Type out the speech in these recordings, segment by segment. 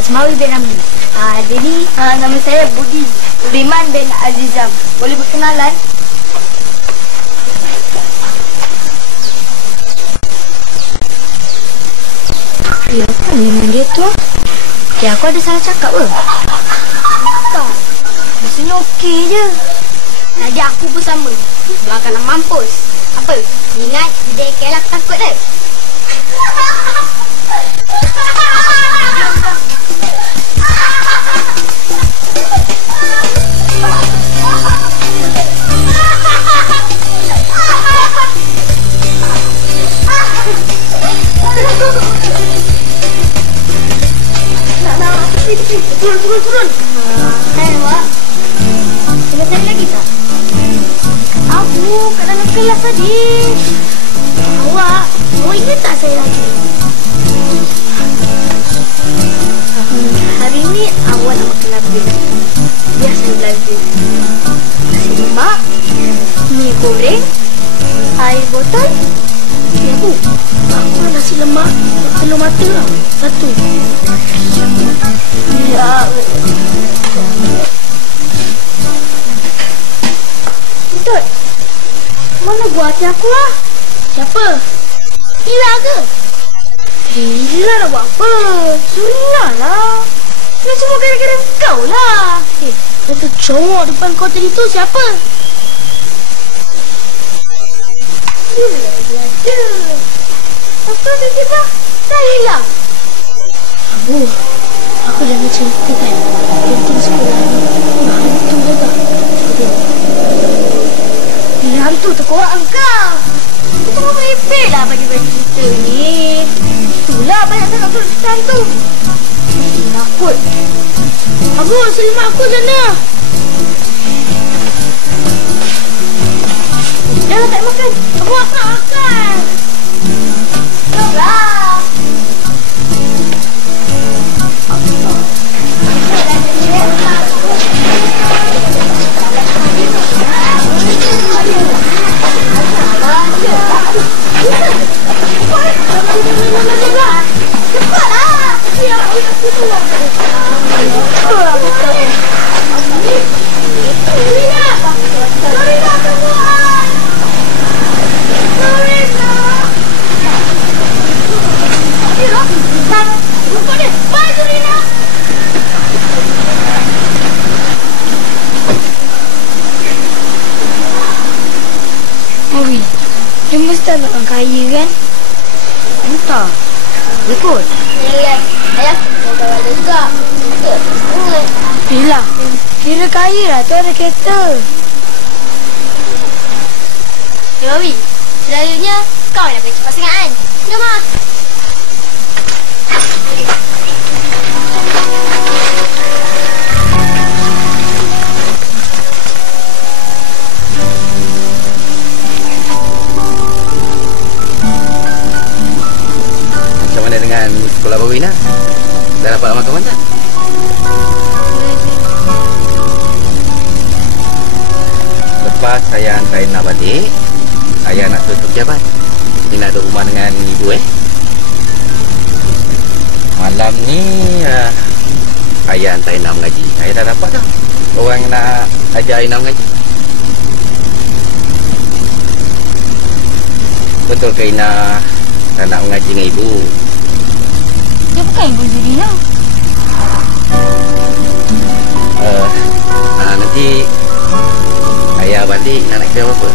Asmawi bin Amri. Jadi nama saya Budi Suleiman bin Azizam. Boleh berkenalan? Ya, apa dengan dia tu? Ya, aku ada salah cakap ke? Tak. Maksudnya okey je. Jadi aku pun sama. Doakan nak mampus. Apa? Ingat, dia kelak takut dah. Turun. Hai, Wak. Ada saya lagi tak? Aku kat dalam kelas tadi. Awak ingat tak saya lagi? Hari ni awak nak makan labih. Biar saya labih. Nasi lemak, mie goreng, air botol. Ya, Bu. Aku nasi lemak telur mata lah. Satu. Ya. Betul. Mana buah hati aku lah? Siapa? Hila ke? Hila nak buat apa? Sunnah lah. Ini semua gara-gara kau lah. Itu cowok depan kau tadi tu siapa? Dia. Apa tiba-tiba dah hilang? Abu, aku dah nak cerita kan. Kantin sekolah ni hantu ke tak? Bila hantu terkorang kau. Kita mau merepek lah bagi-bagi cerita ni. Itulah banyak sangat tu cerita hantu. Takut. Abu, selimak aku sana. Dah lah tak makan. Abu, aku nak makan. Jomlah. Cepatlah. Siap, aku tuang. Norina, tungguan. Norina. Ayolah, lupa dia. Bye, Norina. Awi, dia mesti nak orang kaya kan? Entah. Betul. Ayah, kau ada juga. Betul. Yelah, kira kaya lah tu ada kereta. Ya, Awi, selalunya kau yang boleh cepat sangat kan? Jom lah. Macam mana dengan sekolah baru Ina? Dah dapat makan tak? Lepas saya hantar Ina balik, saya nak tutup jabat. Ina ada rumah dengan ibu Malam ni saya hantar Ina mengaji. Saya dah dapat dah. orang nak ajar Ina mengaji. Betul ke Ina tak nak mengaji dengan ibu? Dia bukan ibu diri lah. Nanti ayah balik nak kira apa?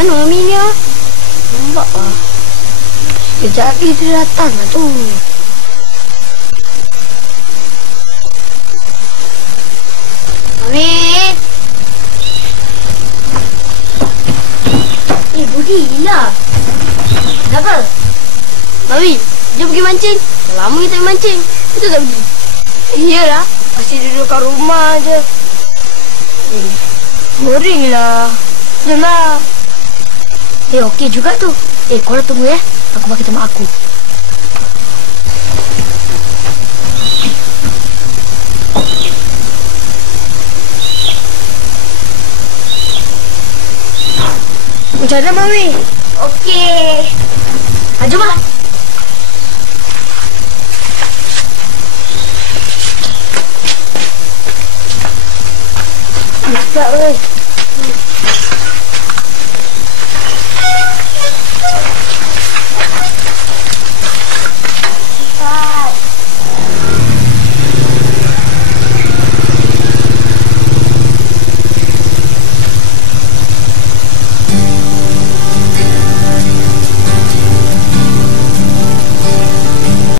Mana Mami ni ah? Nampak lah. Sekejap lagi dia datang lah tu. Mami! Budi lah. Kenapa? Mami, dia pergi mancing. Dah lama kita mancing. Betul tak Budi? Iyalah. Masih duduk kat rumah je. Boring lah. Jomlah. Okey juga tu. Korang tunggu ya. Aku bagi teman aku. Macam mana Mami? Okey. Jom lah.